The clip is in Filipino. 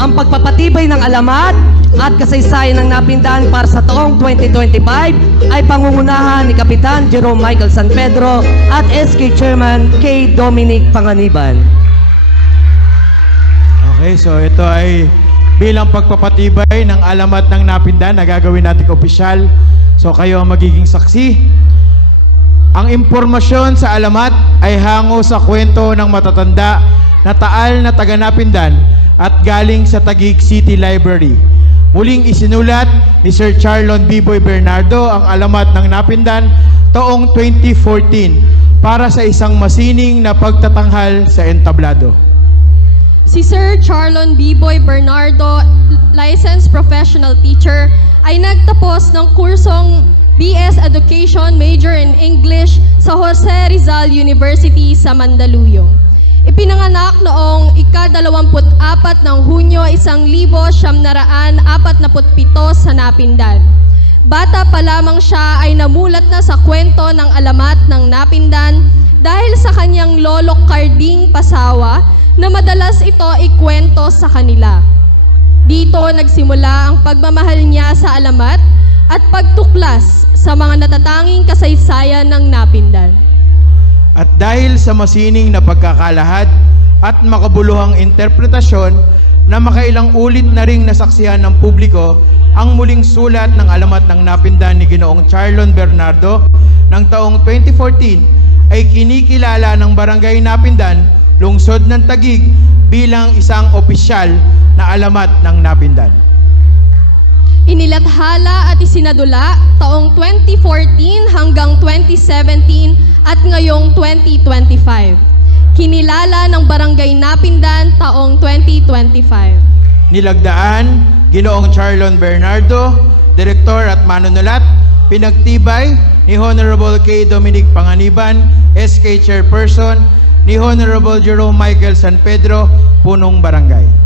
ang pagpapatibay ng alamat at kasaysayan ng Napindan para sa taong 2025 ay pangungunahan ni Kapitan Jerome Michael San Pedro at SK Chairman K. Dominic Panganiban. Okay, so ito ay bilang pagpapatibay ng alamat ng Napindan na gagawin nating opisyal. So kayo ang magiging saksi. Ang impormasyon sa alamat ay hango sa kwento ng matatanda na taal na taga Napindan at galing sa Taguig City Library. Muling isinulat ni Sir Charlon Biboy Bernardo ang alamat ng Napindan taong 2014 para sa isang masining na pagtatanghal sa entablado. Si Sir Charlon Biboy Bernardo, licensed professional teacher, ay nagtapos ng kursong BS Education Major in English sa Jose Rizal University sa Mandaluyong. Ipinanganak noong ika-24 ng Hunyo 1947 sa Napindan. Bata pa lamang siya ay namulat na sa kwento ng alamat ng Napindan dahil sa kanyang lolo Carding Pasawa na madalas ito ikwento sa kanila. Dito nagsimula ang pagmamahal niya sa alamat at pagtuklas sa mga natatanging kasaysayan ng Napindan. At dahil sa masining na pagkakalahad at makabuluhang interpretasyon na makailang ulit na ring nasaksihan ng publiko ang muling sulat ng alamat ng Napindan ni Ginoong Charlon Bernardo ng taong 2014 ay kinikilala ng Barangay Napindan, Lungsod ng Taguig bilang isang opisyal na alamat ng Napindan. Inilathala at isinadula taong 2014 hanggang 2017 at ngayong 2025. Kinilala ng Barangay Napindan taong 2025. Nilagdaan, Ginoong Charlon Bernardo, Direktor at Manunulat, pinagtibay ni Honorable K. Dominic Panganiban, SK Chairperson, ni Honorable Jerome Michael San Pedro, Punong Barangay.